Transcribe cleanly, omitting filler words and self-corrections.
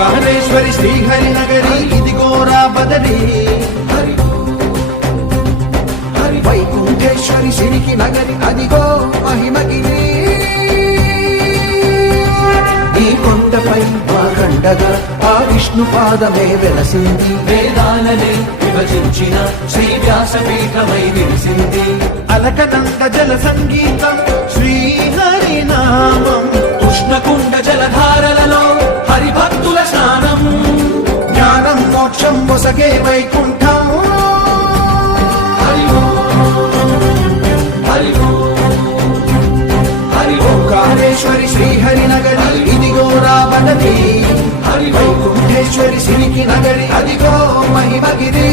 ఓంకారేశ్వరి శ్రీహరి నగరి ఇదిగో రాబదరి వైకుంఠేశ్వరి సిరికి నగరి అదిగో మహిమగిరి ఈ కొండపై మాకండగా ఆ విష్ణు పాదమే వెలసింది వేదాలనే విభజించిన శ్రీ వ్యాసపీఠమై విరిసింది అలకనంద జల సంగీతం శ్రీహరి నామం కృష్ణకుండ జలధారలలో హరిభక్తుల స్నానం జ్ఞానం మోక్షం మొసగే వైకుంఠం ఓంకారేశ్వరి శ్రీహరి నగరి ఇదిగో రాబదరి వైకుంఠేశ్వరి సిరికి నగరి అదిగో మహిమగిరి